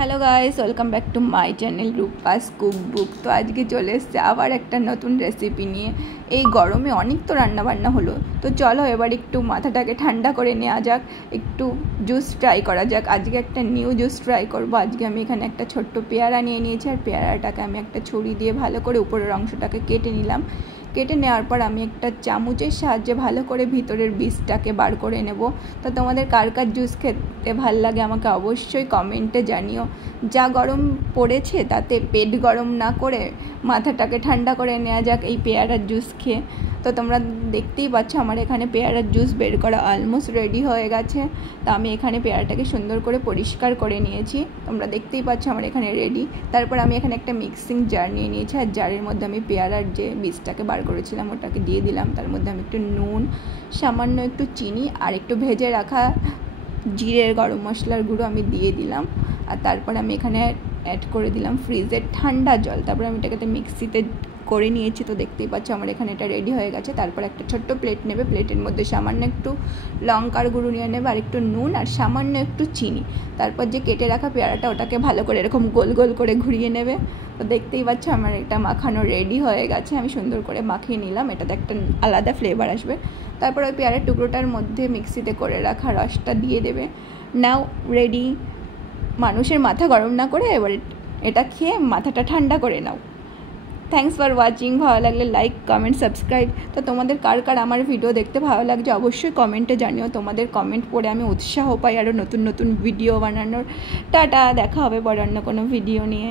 Hello guys, welcome back to my channel Rupa's cookbook. তো আজকে চলে এসছে আবার একটা নতুন রেসিপি নিয়ে। এই গরমে অনেক তো রান্নাবান্না হলো, তো চলো এবার একটু মাথাটাকে ঠান্ডা করে নেওয়া যাক, একটু জুস ট্রাই করা যাক। আজকে একটা নিউ জুস ট্রাই করবো। আজকে আমি এখানে একটা ছোট্ট পেয়ারা নিয়ে নিয়েছি, আর পেয়ারাটাকে আমি একটা ছুরি দিয়ে ভালো করে উপরের অংশটাকে কেটে নিলাম। কেটে নেওয়ার পর আমি একটা চামচের সাহায্যে ভালো করে ভিতরের বীজটাকে বার করে নেব। তো তোমাদের কার কার জুস খেতে ভাল লাগে আমাকে অবশ্যই কমেন্টে জানিও। যা গরম পড়েছে তাতে পেট গরম না করে মাথাটাকে ঠান্ডা করে নেওয়া যাক এই পেয়ারার জুস খেয়ে। তো তোমরা দেখতেই পাচ্ছ আমার এখানে পেয়ারার জুস বের করা অলমোস্ট রেডি হয়ে গেছে। তো আমি এখানে পেয়ারাটাকে সুন্দর করে পরিষ্কার করে নিয়েছি, তোমরা দেখতেই পাচ্ছ আমার এখানে রেডি। তারপর আমি এখানে একটা মিক্সিং জার নিয়ে নিয়েছি, আর জারের মধ্যে আমি পেয়ারার যে বীজটাকে বার করেছিলাম ওটাকে দিয়ে দিলাম। তার মধ্যে আমি একটু নুন, সামান্য একটু চিনি আর একটু ভেজে রাখা জিরের গরম মশলার গুঁড়ো আমি দিয়ে দিলাম। আর তারপর আমি এখানে অ্যাড করে দিলাম ফ্রিজের ঠান্ডা জল। তারপর আমি এটাকে মিক্সিতে করে নিয়েছি। তো দেখতেই পাচ্ছ আমার এখানে এটা রেডি হয়ে গেছে। তারপর একটা ছোট্ট প্লেট নেবে, প্লেটের মধ্যে সামান্য একটু লঙ্কার গুঁড়ো নিয়ে নেবে, আর একটু নুন আর সামান্য একটু চিনি। তারপর যে কেটে রাখা পেয়ারাটা ওটাকে ভালো করে এরকম গোল গোল করে ঘুরিয়ে নেবে। তো দেখতেই পাচ্ছ আমার এটা মাখানো রেডি হয়ে গেছে। আমি সুন্দর করে মাখিয়ে নিলাম, এটাতে একটা আলাদা ফ্লেভার আসবে। তারপর ওই পেয়ারার টুকরোটার মধ্যে মিক্সিতে করে রাখা রসটা দিয়ে দেবে। নাও রেডি। মানুষের মাথা গরম না করে এবার এটা খেয়ে মাথাটা ঠান্ডা করে নাও। Thanks for watching. ভালো লাগলে লাইক, কমেন্ট, সাবস্ক্রাইব। তো তোমাদের কার কার আমার ভিডিও দেখতে ভালো লাগছে অবশ্যই কমেন্টে জানিও। তোমাদের কমেন্ট পড়ে আমি উৎসাহ পাই আরও নতুন নতুন ভিডিও বানানোর। টাটা, দেখা হবে পরে অন্য কোনো ভিডিও নিয়ে।